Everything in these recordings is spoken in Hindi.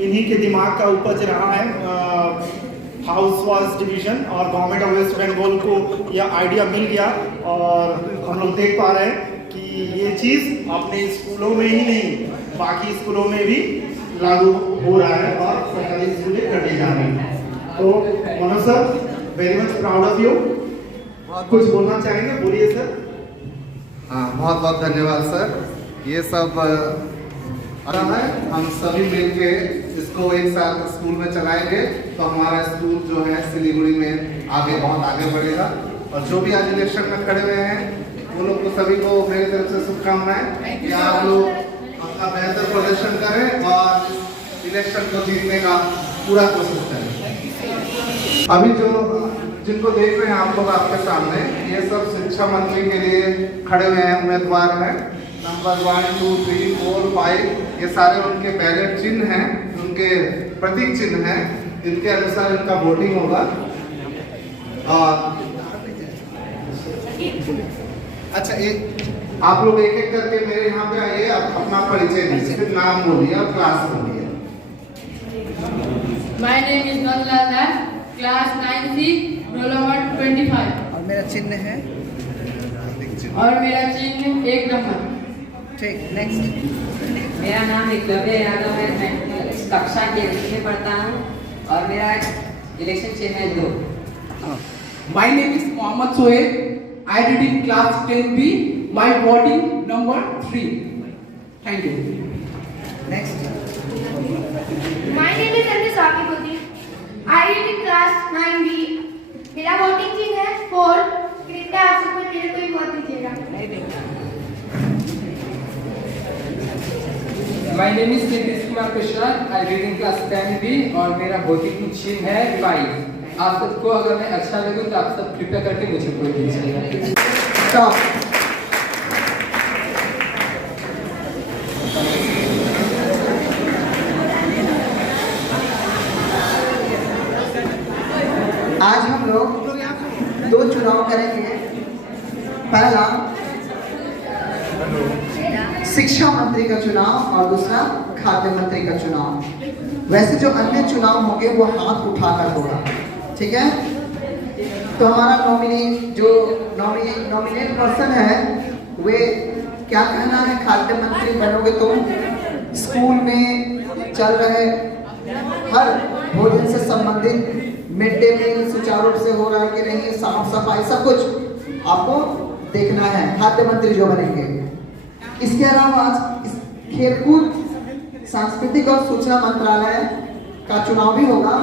इन्हीं के दिमाग का उपज रहा है। हाउस वाइज डिवीजन और गवर्नमेंट ऑफ वेस्ट बंगाल को यह आइडिया मिल गया और हम लोग देख पा रहे हैं कि ये चीज़ अपने स्कूलों में ही नहीं बाकी स्कूलों में भी लागू हो रहा है और सरकारी स्कूलें करने जा रही हैं। तो Manoj sir, very much proud of you. कुछ बोलना चाहेंगे? बोलिए सर। हाँ, बहुत बहुत धन्यवाद सर। ये सब हम सभी मिलके इसको एक साथ स्कूल में चलाएंगे तो हमारा स्कूल जो है सिलीगुड़ी में बहुत आगे बढ़ेगा। और जो भी आज इलेक्शन में खड़े हुए हैं वो लोग को सभी को मेरी तरफ से शुभकामनाएं कि आप लोग अपना बेहतर प्रदर्शन करें और इलेक्शन को जीतने का पूरा कोशिश करें। अभी जो जिनको देख रहे हैं आप लोग आपके सामने, ये सब शिक्षा मंत्री के लिए खड़े हुए हैं उम्मीदवार हैं। नंबर 1, 2, 3, 4, 5 ये सारे उनके बैलेट चिन्ह हैं, उनके प्रतीक चिन्ह हैं, इनके अनुसार इनका वोटिंग होगा। अच्छा, आप लोग एक एक करके मेरे यहाँ पे आइए, आप अपना परिचय दीजिए, फिर नाम बोलिए और क्लास बोलिए। My name is Nandlal Das, class 9C, roll number 25। और मेरा चिन्ह है और मेरा चिन्ह 1 नंबर। ठीक, नेक्स्ट। मेरा नाम एकलव्य यादव है, मैं कक्षा के में पढ़ता हूँ और मेरा इलेक्शन चिन्ह है 2। My name is Mohammad Sohail. I read in class 10B. My voting number 3. Thank you. Next. My name is Anil Sakipati. I read in class 9B. मेरा वोटिंग चिन्ह है 4। कृपया आप सब मेरे को ही वोट दीजिएगा। My name is Nitish Kumar Krishna. I read in class 10B और मेरा वोटिंग चिन्ह है 5। आप सबको अगर मैं अच्छा लगूं तो आप सब कृपया करके मुझे वोट दीजिएगा। आज हम लोग 2 चुनाव करेंगे। पहला शिक्षा मंत्री का चुनाव और दूसरा खाद्य मंत्री का चुनाव। वैसे जो अन्य चुनाव होंगे वो हाथ उठाकर होगा, ठीक है? तो हमारा नॉमिनेट पर्सन है, वे क्या कहना है? खाद्य मंत्री बनोगे तुम, स्कूल में चल रहे हर भोजन से संबंधित मिड डे मील सुचारू रूप से हो रहा है कि नहीं, साफ सफाई सब कुछ आपको देखना है, खाद्य मंत्री जो बनेंगे। इसके अलावा खेलकूद, सांस्कृतिक और सूचना मंत्रालय का चुनाव भी होगा।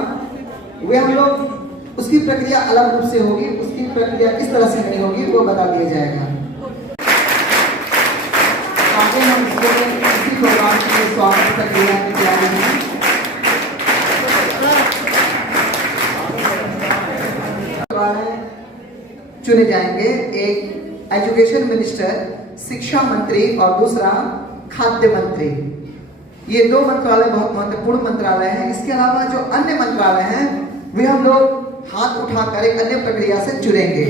वे हम लोग उसकी प्रक्रिया अलग रूप से होगी, उसकी प्रक्रिया किस तरह से नहीं होगी वो बता दिया जाएगा। आगे हम इसी प्रोग्राम की स्वागत प्रक्रिया की तैयारी में चुने जाएंगे। एक एजुकेशन मिनिस्टर, शिक्षा मंत्री और दूसरा खाद्य मंत्री। ये 2 मंत्रालय बहुत महत्वपूर्ण मंत्रालय हैं। इसके अलावा जो अन्य मंत्रालय हैं वे हम लोग हाथ उठाकर एक अन्य प्रक्रिया से चुनेंगे।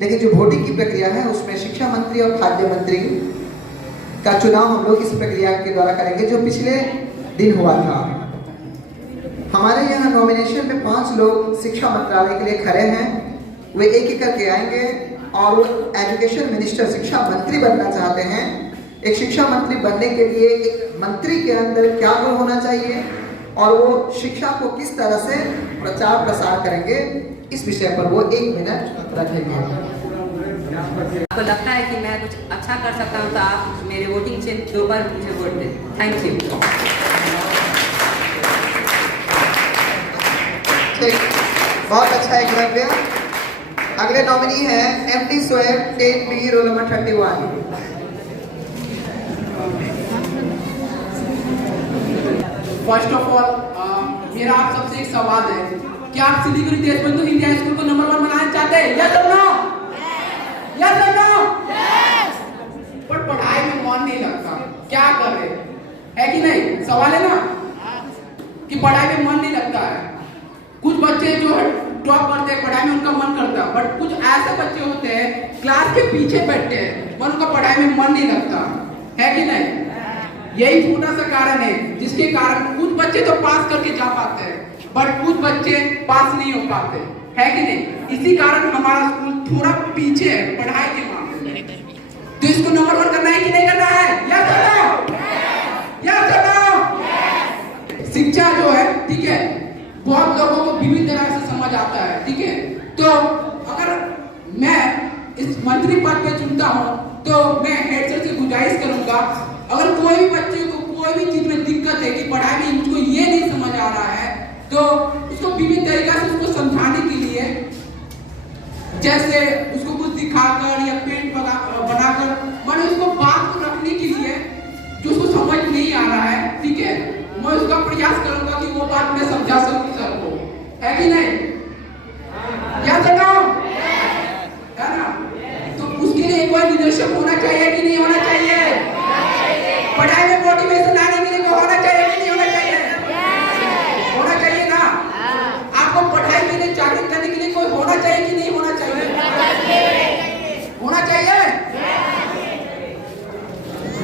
लेकिन जो वोटिंग की प्रक्रिया है उसमें शिक्षा मंत्री और खाद्य मंत्री का चुनाव हम लोग इस प्रक्रिया के द्वारा करेंगे जो पिछले दिन हुआ था। हमारे यहाँ नॉमिनेशन में 5 लोग शिक्षा मंत्रालय के लिए खड़े हैं। वे एक एक करके आएंगे और वो एजुकेशन मिनिस्टर, शिक्षा मंत्री बनना चाहते हैं। एक शिक्षा मंत्री बनने के लिए एक मंत्री के अंदर क्या गुण होना चाहिए और वो शिक्षा को किस तरह से प्रचार प्रसार करेंगे, इस विषय पर वो 1 मिनट रखेंगे। आपको लगता है कि मैं कुछ अच्छा कर सकता हूँ तो आप मेरे वोटिंग चिन्ह 2 पर मुझे वोट दें। Thank you. बहुत अच्छा एकलव्य। अगले नॉमिनी है MD Sohail 10B roll number 31। First of all मेरा आप सबसे एक सवाल है, क्या आप सिलीगुड़ी देशबंधु हिंदी हाई स्कूल को नंबर 1 बनाना चाहते हैं? यस और नो? यस और नो? पर पढ़ाई में मन नहीं लगता, क्या करें? है कि नहीं? सवाल है ना कि पढ़ाई में मन नहीं लगता है। कुछ बच्चे जो टॉप करते हैं, पढ़ाई में उनका मन करता है, बट कुछ ऐसे बच्चे होते हैं क्लास के पीछे बैठते हैं पर उनका पढ़ाई में मन नहीं लगता, है कि नहीं? यही छोटा सा कारण है जिसके कारण कुछ बच्चे तो पास करके जा पाते हैं, बट कुछ बच्चे पास नहीं हो पाते, है कि नहीं? इसी कारण हमारा स्कूल थोड़ा पीछे है पढ़ाई के मामले में। तो इसको नंबर 1 करना है कि नहीं करना है? यस और नो? यस और नो? शिक्षा जो है, ठीक है, बहुत लोगों को विभिन्न तरह से समझ आता है, ठीक है। तो अगर मैं इस मंत्री पद पे चुनता हूँ तो मैं हेड सर से गुजारिश करूंगा, अगर कोई भी बच्चे को कोई भी चीज में दिक्कत है कि पढ़ाई में मुझको ये नहीं समझ आ रहा है, तो उसको विभिन्न तरीका से उसको समझाने के लिए, जैसे उसको कुछ दिखाकर या पेंट बनाकर, मैंने उसको बात को रखने के लिए जो उसको समझ नहीं आ रहा है, ठीक है, मैं उसका प्रयास करूंगा कि वो बात मैं समझा सकूं सर को, है कि नहीं? या जनाब, है ना? तो उसके लिए कोई लीडरशिप होना चाहिए कि नहीं होना चाहिए? पढ़ाई में मोटिवेशन लाने के लिए होना चाहिए कि नहीं होना चाहिए? होना चाहिए ना? आपको पढ़ाई के लिए जागरूक करने के लिए कोई होना चाहिए कि नहीं होना चाहिए? होना चाहिए।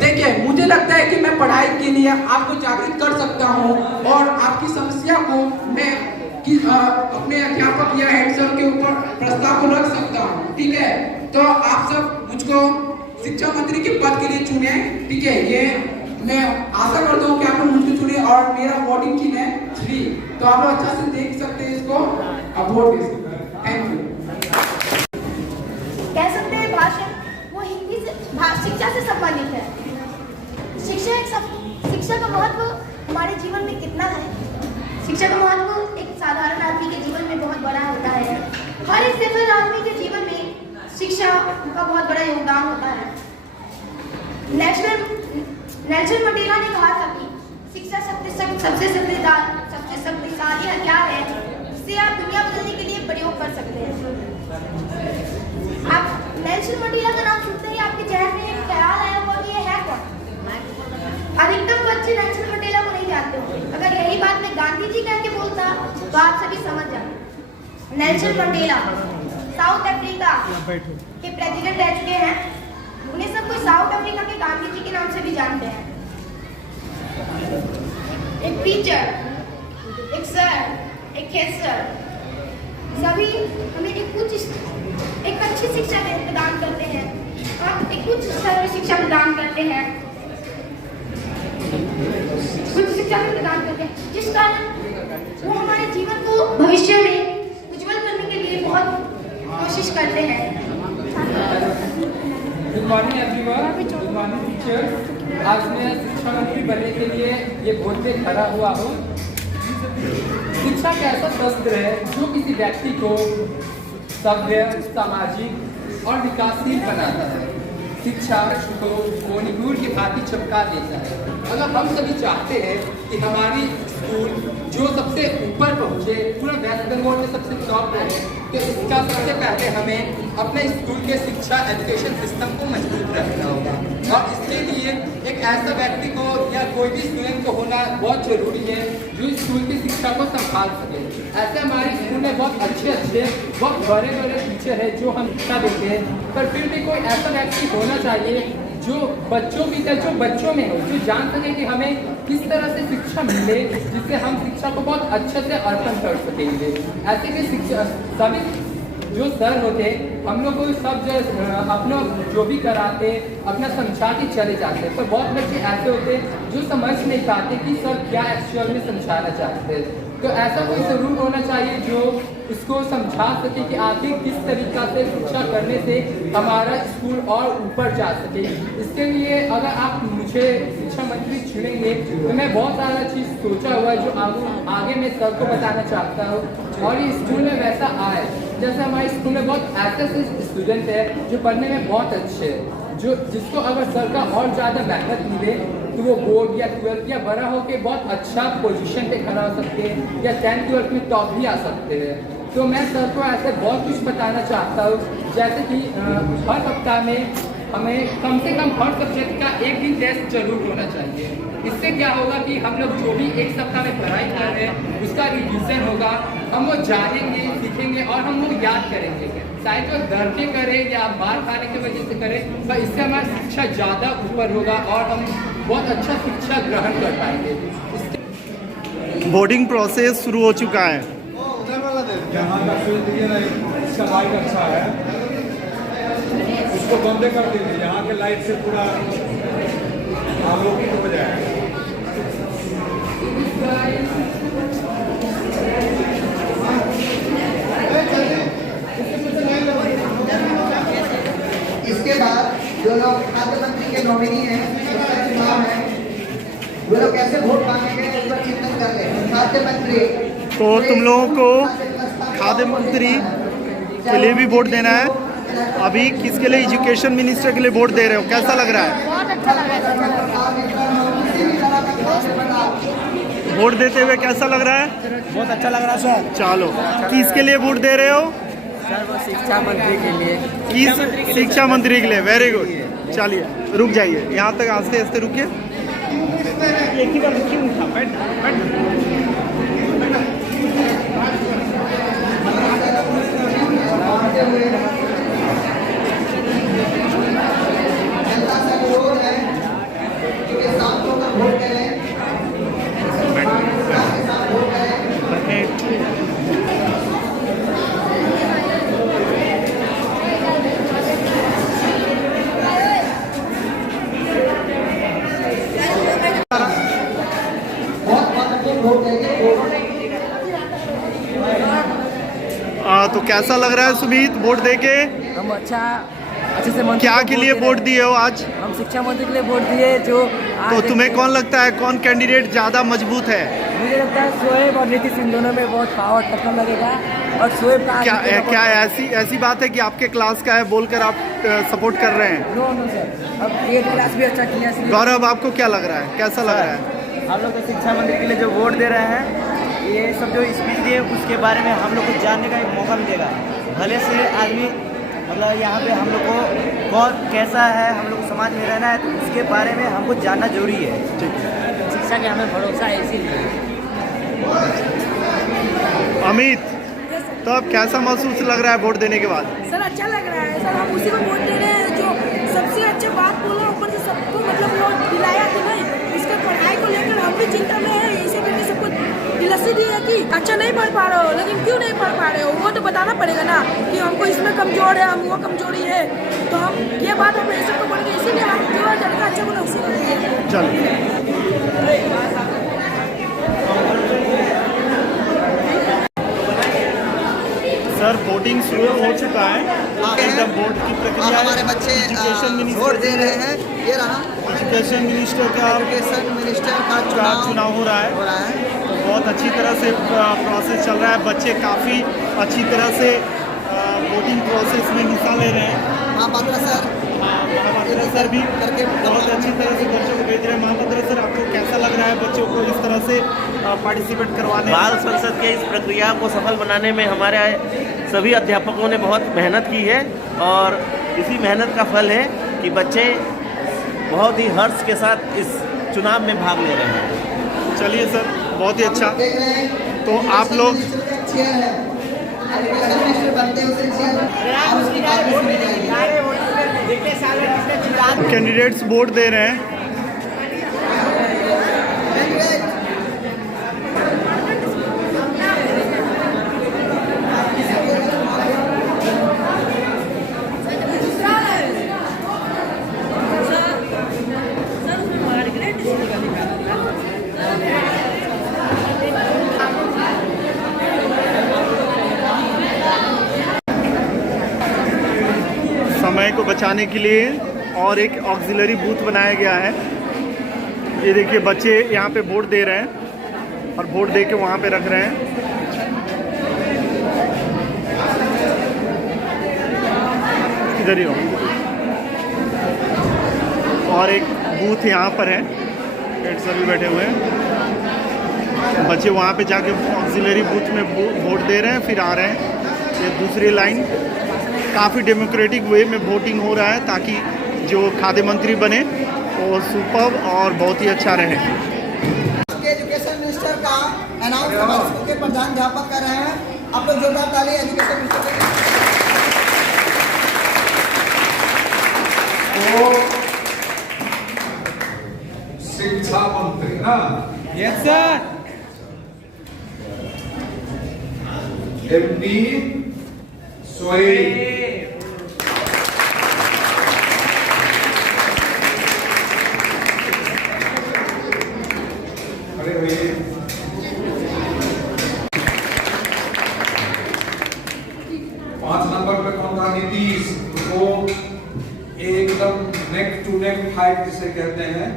देखिए, मुझे लगता है कि मैं पढ़ाई के लिए आपको जागरूक कर सकता हूँ और आपकी समस्या को मैं अपने अध्यापक या हेड सर के ऊपर प्रस्ताव को रख सकता हूँ, ठीक है। तो आप सब मुझको शिक्षा मंत्री के पद के लिए चुने, ठीक है। ये मैं आशा करता हूँ कि आप लोग मुझको चुने और मेरा वोटिंग चिन्ह है 3, तो आप लोग अच्छा से देख सकते हैं इसको, आप वोट दे सकते हैं। Thank you. कह सकते हैं भाषण वो हिंदी से शिक्षा से संबंधित है। शिक्षा का महत्व हमारे जीवन में कितना है? शिक्षा का महत्व एक साधारण आदमी के जीवन में बहुत बड़ा होता है। हर एक सफल आदमी के जीवन में शिक्षा का बहुत बड़ा योगदान होता है। नेल्सन मंडेला ने कहा था कि शिक्षा सबसे शक्तिशाली हथियार है जिससे आप दुनिया बदलने के लिए प्रयोग कर सकते हैं। आप नेल्सन मंडेला का नाम सुनते ही आपके जहन में एक ख्याल आया होगा कि ये है कौन? अधिकतम बच्चे नेल्सन मंडेला को नहीं जानते होंगे। अगर यही बात मैं गांधी जी कह के बोलता तो आप सभी समझ जाते। नेल्सन मंडेला साउथ अफ्रीका के प्रेसिडेंट रह चुके हैं। उन्हें सब कोई साउथ अफ्रीका के गांधी जी के नाम से भी जानते हैं। एक टीचर, एक सर, एक हेड सर, सभी हमें एक अच्छी शिक्षा प्रदान करते हैं और एक उच्च स्तर की शिक्षा प्रदान करते हैं, जिस कारण वो हमारे जीवन को भविष्य में उज्जवल करने के लिए बहुत कोशिश करते हैं। Good morning everyone, good morning teacher. आज मैं शिक्षा मंत्री बनने के लिए ये वोट पे खड़ा हुआ हूँ। शिक्षा एक ऐसा शस्त्र है जो किसी व्यक्ति को सभ्य, सामाजिक और विकासशील बनाता है। शिक्षा को मणिपुर की भांति चमका देता है। अगर हम सभी चाहते हैं कि हमारी स्कूल जो सबसे ऊपर पहुँचे, पूरा वेस्ट बंगाल में सबसे टॉप रहे, तो इसका सबसे पहले हमें अपने स्कूल के शिक्षा एजुकेशन सिस्टम को मजबूत रखना होगा। और इसके लिए एक ऐसा व्यक्ति को या कोई भी स्टूडेंट को होना बहुत जरूरी है जो स्कूल की शिक्षा को संभाल सके। ऐसे हमारे स्कूल में बहुत अच्छे बहुत बड़े टीचर हैं जो हम शिक्षा देते हैं, पर फिर भी कोई ऐसा व्यक्ति होना चाहिए जो बच्चों की तरह जो बच्चों में हो, जो जान सके कि हमें किस तरह से शिक्षा मिले जिससे हम शिक्षा को बहुत अच्छे से अर्पण कर सकेंगे। ऐसे कि शिक्षा सभी जो सर होते हम लोग को सब अपना जो भी कराते अपना समझा के चले जाते, पर बहुत बच्चे ऐसे होते जो समझ नहीं पाते कि सर क्या एक्चुअल में समझाना चाहते हैं। तो ऐसा कोई ज़रूर होना चाहिए जो इसको समझा सके कि आखिर किस तरीक़ा से शिक्षा करने से हमारा स्कूल और ऊपर जा सके। इसके लिए अगर आप मुझे शिक्षा मंत्री चुनेंगे तो मैं बहुत सारा चीज़ सोचा हुआ है जो आगे मैं सर को बताना चाहता हूँ और ये स्कूल में वैसा आए। जैसे हमारे स्कूल में बहुत ऐसे स्टूडेंट है जो पढ़ने में बहुत अच्छे हैं, जो जिसको अगर सर का और ज़्यादा मेहनत मिले तो वो बोर्ड या 12th या बड़ा होकर बहुत अच्छा पोजीशन पे खड़ा हो सकते हैं या 10th 12th में टॉप भी आ सकते हैं। तो मैं सर को ऐसे बहुत कुछ बताना चाहता हूँ, जैसे कि हर सप्ताह में हमें कम से कम हर सब्जेक्ट का एक दिन टेस्ट जरूर होना चाहिए। इससे क्या होगा कि हम लोग जो भी एक सप्ताह में पढ़ाई कर रहे हैं उसका रिविजन होगा, हम वो जानेंगे, सीखेंगे और हम वो याद करेंगे। शायद वो डर के करें या मार खाने की वजह से करें, पर इससे हमारी शिक्षा ज़्यादा ऊपर होगा और हम बहुत अच्छा शिक्षा ग्रहण कर पाएंगे। वोटिंग प्रोसेस शुरू हो चुका है। यहाँ का इसका लाइट अच्छा है, उसको बंद कर दीजिए। यहाँ के लाइट से पूरा आलोकित हो जाएगा। इसके बाद जो लोग खाद्य मंत्री के नॉमिनी हैं, उसका चुनाव है, वो लोग कैसे वोट मांगेंगे इस पर चिंतन कर ले। खाद्य मंत्री तो तुम लोगों को खाद्य मंत्री के लिए भी वोट देना है। अभी किसके लिए? एजुकेशन मिनिस्टर के लिए वोट दे रहे हो, कैसा लग रहा है? बहुत अच्छा लग रहा है। वोट देते हुए कैसा लग रहा है? बहुत अच्छा लग रहा है सर। चलो, किसके लिए वोट दे रहे हो? सर वो शिक्षा मंत्री के लिए। किस शिक्षा मंत्री के लिए? Very good. चलिए रुक जाइए, यहाँ तक आस्ते आस्ते रुकिए। एक ही बार रुकिए, उठा बैठ बैठ। जनता से अनुरोध है कि शाम को वोट करें, वोट करें। बहुत महत्वपूर्ण वोट देंगे। तो कैसा लग रहा है सुमित वोट देके? हम अच्छे से क्या के लिए वोट दिए हो आज? हम शिक्षा मंत्री के लिए वोट दिए। जो तो तुम्हें कौन लगता है कौन कैंडिडेट ज्यादा मजबूत है? मुझे लगता है शोएब और नीतीश इन दोनों में बहुत पावर टक्कर लगेगा। और शोएब का क्या ऐसी बात है कि आपके क्लास का है बोलकर आप सपोर्ट कर रहे हैं? नो सर, अब 8 क्लास भी अच्छा किया। गौरव, आपको क्या लग रहा है, कैसा लग रहा है? हम लोग तो शिक्षा मंत्री के लिए जो वोट दे रहे हैं, ये सब जो स्पीच दिए उसके बारे में हम लोग को जानने का एक मौका मिलेगा। भले से आदमी मतलब यहाँ पे हम लोग को कौन कैसा है, हम लोग को समाज में रहना है, तो उसके बारे में हमको जानना जरूरी है। शिक्षा के हमें भरोसा है, इसीलिए। अमित, तो अब कैसा महसूस लग रहा है वोट देने के बाद? सर अच्छा लग रहा है सर, हम उसी को वोट दे रहे हैं जो सबसे अच्छी बात बोला, ऊपर से सबको मतलब वो दिलाया कि नहीं, इसका पढ़ाई को लेकर हम भी चिंता में है। इसी करके सबको दिलासा दी है कि अच्छा नहीं पढ़ पा रहे हो, लेकिन क्यों नहीं पढ़ पा रहे हो वो तो बताना पड़ेगा ना, कि हमको इसमें कमजोर है, हम वो कमजोरी है, तो हम ये बात हम सबको बोल के इसीलिए हम जो लड़का अच्छा बोला उसी को देंगे। चलो, सर वोटिंग शुरू हो चुका है। एकदम वोट की प्रक्रिया हमारे बच्चे एजुकेशन वोट मिनिस्टर दे रहे हैं। ये रहा एजुकेशन मिनिस्टर का चुनाव हो रहा है। तो बहुत अच्छी तरह से प्रोसेस चल रहा है। बच्चे काफ़ी अच्छी तरह से वोटिंग प्रोसेस में हिस्सा ले रहे हैं। महापात्रा सर भी बहुत अच्छी तरह से बच्चों को भेज रहे हैं। महापात्रा सर, आपको कैसा लग रहा है बच्चों को इस तरह से पार्टिसिपेट करवाने? बाल संसद के इस प्रक्रिया को सफल बनाने में हमारे सभी अध्यापकों ने बहुत मेहनत की है, और इसी मेहनत का फल है कि बच्चे बहुत ही हर्ष के साथ इस चुनाव में भाग ले रहे हैं। चलिए सर, बहुत ही अच्छा। तो आप लोग कैंडिडेट्स वोट दे रहे हैं। समय को बचाने के लिए और एक ऑक्सिलरी बूथ बनाया गया है। ये देखिए बच्चे यहाँ पे वोट दे रहे हैं और वोट दे के वहाँ पे रख रहे हैं। इधर ही हो। और एक बूथ यहाँ पर है, हेड सर भी बैठे हुए हैं। बच्चे वहाँ पे जाके ऑक्सिलरी बूथ में वोट दे रहे हैं, फिर आ रहे हैं। ये दूसरी लाइन काफ़ी डेमोक्रेटिक वे में वोटिंग हो रहा है, ताकि जो खाद्य मंत्री बने वो सुपर्ब और बहुत ही अच्छा रहे। एजुकेशन मिनिस्टर का अनाउंस हमारे स्कूल के प्रधानाध्यापक कर रहे हैं। आप लोग जोरदार ताली एजुकेशन मिनिस्टर शिक्षा मंत्री ना। Yes sir. एमडी सोहेल। अरे भैया 5 नंबर पे कौन था? नीतीश। वो एकदम नेक टू नेक फाइट जिसे कहते हैं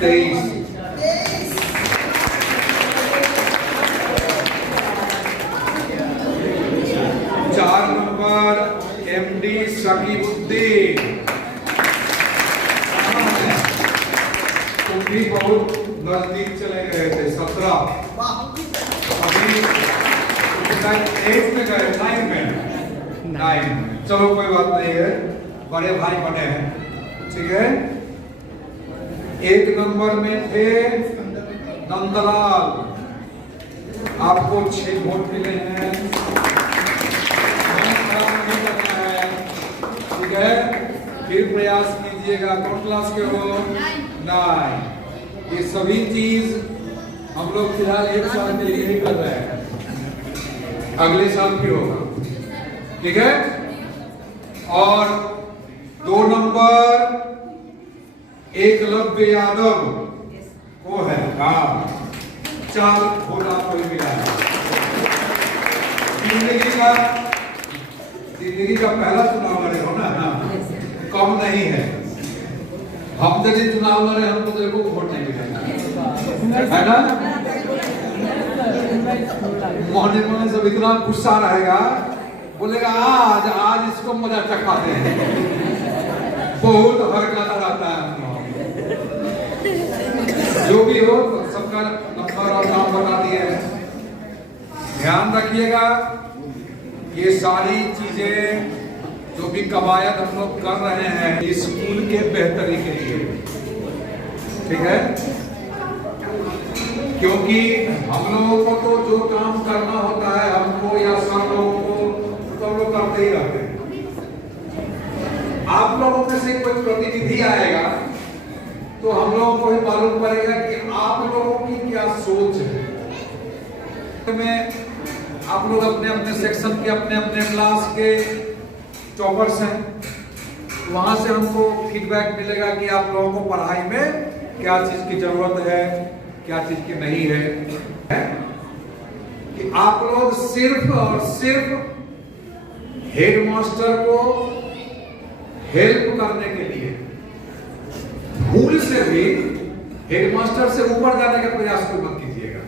23। 4 नंबर एमडी शकीबुद्दीन। तुम भी बहुत नजदीक चले गए थे। 17। अभी 8 में गए, 9 में। 9। चलो कोई बात नहीं है, बड़े भाई बने हैं, ठीक है। 1 नंबर में थे नंदलाल। आपको 6 वोट मिले हैं। ठीक है, फिर प्रयास कीजिएगा। कौन क्लास के हो? 9। ये सभी चीज हम लोग फिलहाल 1 साल के लिए ही कर रहे हैं, अगले साल फिर होगा, ठीक है। और 2 नंबर एकलव्य यादव वो है। हाँ, 4 वोट आपको ही मिला है। जिंदगी का पहला चुनाव लड़े हो ना, कम नहीं है। हम यदि चुनाव लड़े हम तो देखो वोट नहीं मिलेगा, है ना। मोहने मोहने सब इतना गुस्सा रहेगा, बोलेगा आज इसको मजा चखाते हैं। बहुत हरकत रहता है। जो भी हो, सबका नंबर और नाम बता दिए हैं। ध्यान रखिएगा, ये सारी चीजें जो भी कवायद हम लोग कर रहे हैं स्कूल के बेहतरी के लिए, ठीक है। क्योंकि हम लोगों को तो जो काम करना होता है, हमको या सब लोगों को, तो हम लोग करते ही रहते हैं। आप लोगों में से कोई प्रतिनिधि आएगा तो हम लोगों को ही मालूम पड़ेगा कि आप लोगों की क्या सोच है। में आप लोग अपने अपने सेक्शन के, अपने अपने क्लास के टॉपर्स हैं, वहां से हमको फीडबैक मिलेगा कि आप लोगों को पढ़ाई में क्या चीज की जरूरत है, क्या चीज की नहीं है। कि आप लोग सिर्फ और सिर्फ हेडमास्टर को हेल्प करने के लिए भूल से भी हेडमास्टर से ऊपर जाने का प्रयास को मत कीजिएगा।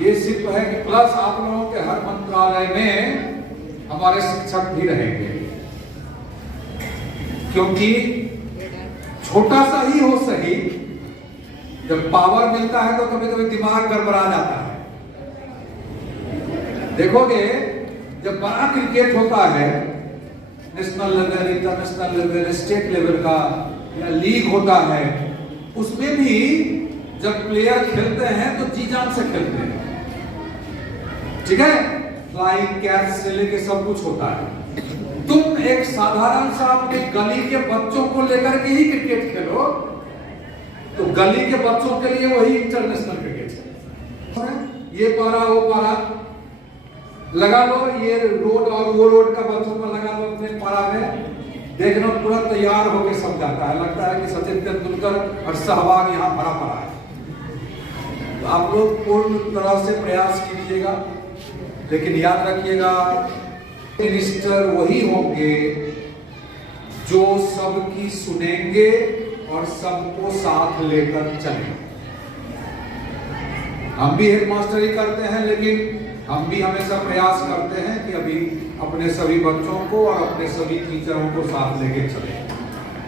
ये सिर्फ है कि प्लस आप लोगों के हर मंत्रालय में हमारे शिक्षक भी रहेंगे, क्योंकि छोटा सा ही हो सही, जब पावर मिलता है तो कभी कभी दिमाग गड़बड़ा जाता है। देखोगे जब बड़ा क्रिकेट होता है, national level, international level, state level का या लीग होता है, उसमें भी जब प्लेयर खेलते हैं तो जी जान से खेलते हैं, ठीक है। फ्लाइंग कैच से लेके सब कुछ होता है। तुम एक साधारण सा अपने गली के बच्चों को लेकर के ही क्रिकेट खेलो, तो गली के बच्चों के लिए वही इंटरनेशनल क्रिकेट है। ये पारा वो पारा लगा लो, ये रोड और वो रोड का बच्चों को लगा लो अपने पारा में, देखना पूरा तैयार होकर सब जाता है। लगता है कि सचिन तेंदुलकर और सहवाग यहाँ भरा पड़ा है। तो आप लोग पूर्ण तरह से प्रयास कीजिएगा, लेकिन याद रखिएगा मिनिस्टर वही होंगे जो सबकी सुनेंगे और सबको साथ लेकर चलेंगे। हम भी हेडमास्टर ही करते हैं, लेकिन हम भी हमेशा प्रयास करते हैं कि अभी अपने सभी बच्चों को और अपने सभी टीचरों को साथ लेके चलें।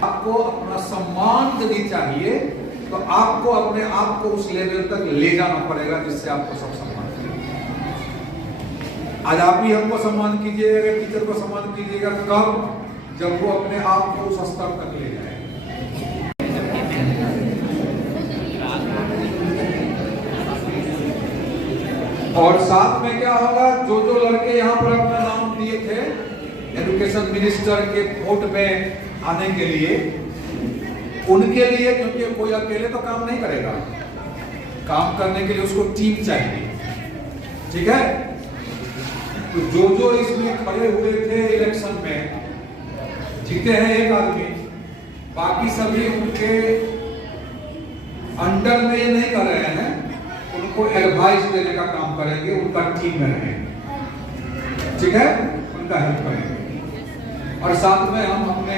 आपको अपना सम्मान यदि चाहिए तो आपको अपने आप को उस लेवल तक ले जाना पड़ेगा जिससे आपको सब सम्मान करें। आज आप ही हमको सम्मान कीजिएगा, टीचर को सम्मान कीजिएगा, कब? जब वो अपने आप को उस स्तर तक ले जाए। और साथ में क्या होगा, जो जो लड़के यहाँ पर अपना नाम दिए थे एजुकेशन मिनिस्टर के वोट में आने के लिए, उनके लिए, क्योंकि कोई अकेले तो काम नहीं करेगा, काम करने के लिए उसको टीम चाहिए, ठीक है। तो जो इसमें खड़े हुए थे इलेक्शन में, जीते हैं एक आदमी, बाकी सभी उनके अंडर में ये नहीं कर रहे हैं, उनको एडवाइस देने का काम करेंगे, उनका टीम में रहेंगे, ठीक है, उनका हेल्प करेंगे। और साथ में हम अपने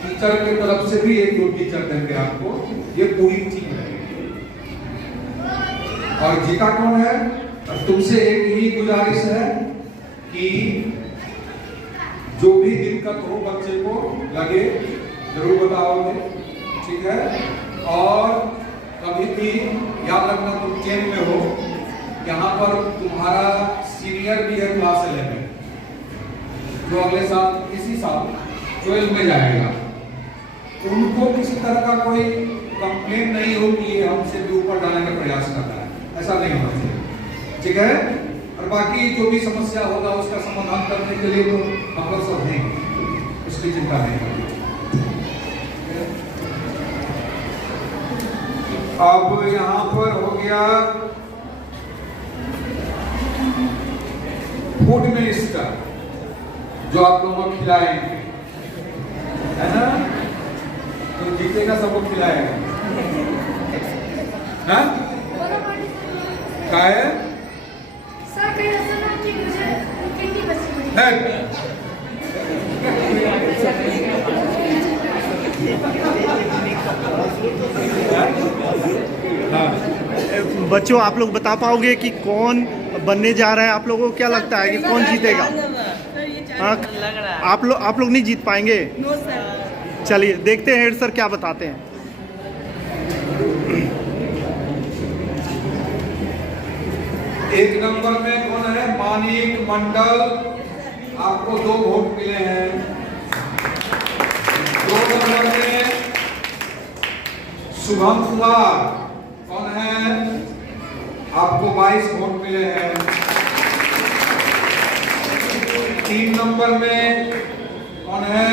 टीचर की तरफ से भी 1-2 टीचर देंगे आपको, ये पूरी टीम रहेगी। और जीता कौन है? तुमसे एक ही गुजारिश है कि जो भी दिक्कत हो बच्चे को लगे जरूर बताओगे, ठीक है। और कभी भी याद रखना, तुम 10 में हो, यहाँ पर तुम्हारा सीनियर भी है क्लास 11 में, जो अगले साल इसी साल 12 में जाएगा। उनको किसी तरह का कोई कंप्लेन नहीं हो कि ये हमसे भी ऊपर डालने का प्रयास कर रहा है, ऐसा नहीं होना चाहिए, ठीक है। और बाकी जो भी समस्या होगा उसका समाधान करने के लिए तो हम लोग सब हैं, उसकी चिंता नहीं करनी। अब यहाँ पर हो गया फूड मिनिस्टर, जो आप लोगों को खिलाएंगे, है ना, तो जीतेगा सबको खिलाएगा, हाँ? क्या है? सर कहीं ऐसा ना कि मुझे कितनी बची बच्चों, आप लोग बता पाओगे कि कौन बनने जा रहा है? आप लोगों को क्या लगता है कि कौन जीतेगा? आप लोग नहीं जीत पाएंगे। चलिए देखते हैं हेड सर क्या बताते हैं। एक नंबर में कौन है? मानिक मंडल, आपको 2 वोट मिले हैं। 2 नंबर में शुभम कुमार, कौन है? आपको 22 वोट मिले हैं। 3 नंबर में कौन है?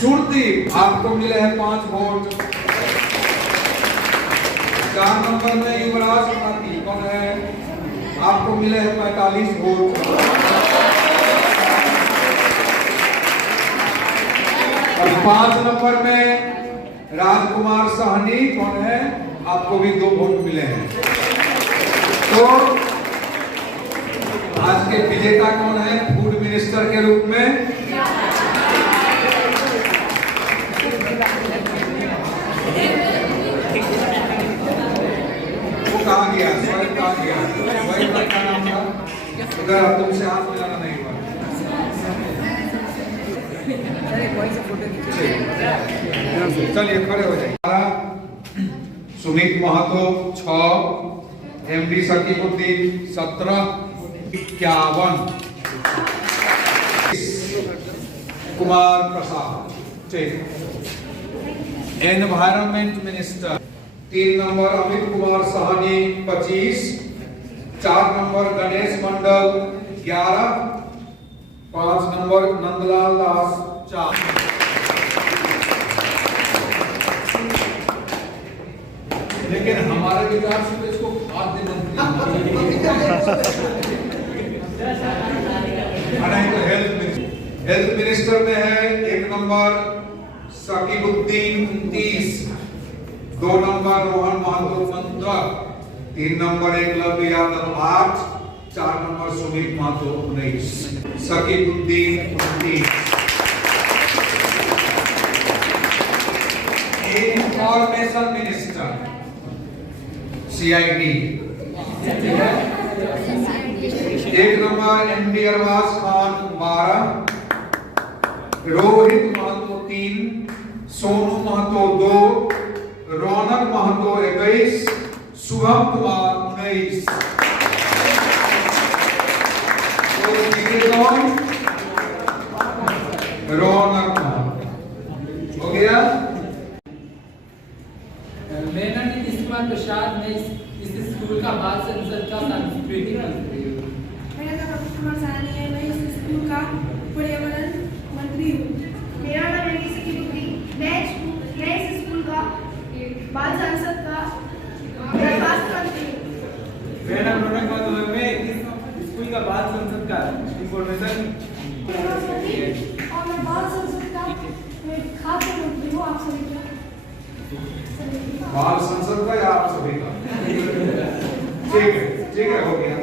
सुरदीप, आपको मिले हैं 5 वोट। 4 नंबर में युवराज पाती, कौन है? आपको मिले हैं 45 वोट। और 5 नंबर में राजकुमार साहनी, कौन है? आपको भी 2 वोट मिले हैं। तो आज के विजेता कौन है फूड मिनिस्टर के रूप में? कहाँ गया? स्वयं कहाँ गया? वही क्या नाम था? अगर तुमसे हाथ मिलाना नहीं हुआ, चलिए खड़े हो जाइए। Sumit Mahto 6, MD Sakimuddin 17, 51, Kumar Prasad, environment minister 3 number Amit Kumar Sahni 25, 4 number Ganesh Mandal 11, 5 number Nandlal Das 4। लेकिन हमारे विचार से इसको खाद्य मंत्री हेल्थ मिनिस्टर में है 1 number Sakibuddin 30, 2 number Rohan Mahto 15, 3 number Eklavya Yadav 8, 4 number Sumit Mahto 19, Sakibuddin 29। Information minister CID 1 number MD Arbaz Khan 12, Rohit Mahto 3, Sonu Mahto 2, Raunak Mahto 21, Shubham Kumar 19। तो जीते कौन? रौनक महतो। हो गया। मेरा नाम नीतीश कुमार प्रसाद, मैं इस स्कूल का बाल संसद का सांस्कृतिक मंत्री हूँ। मेरा नाम अमित कुमार साहनी है, मैं इस स्कूल का पर्यावरण मंत्री हूँ। मेरा नाम एमडी सकीमुद्दीन, मैं बाल सांसद का दरखास्त करती हूँ। मेरा नाम रौनक बादल है। मैं इस स्कूल का बाल संसद का इंफॉर्मेशन और मैं बाल संसद का खाद्य मंत्री हूँ। आप सभी का बाल संसद का या आप सभी का? ठीक है, हो गया।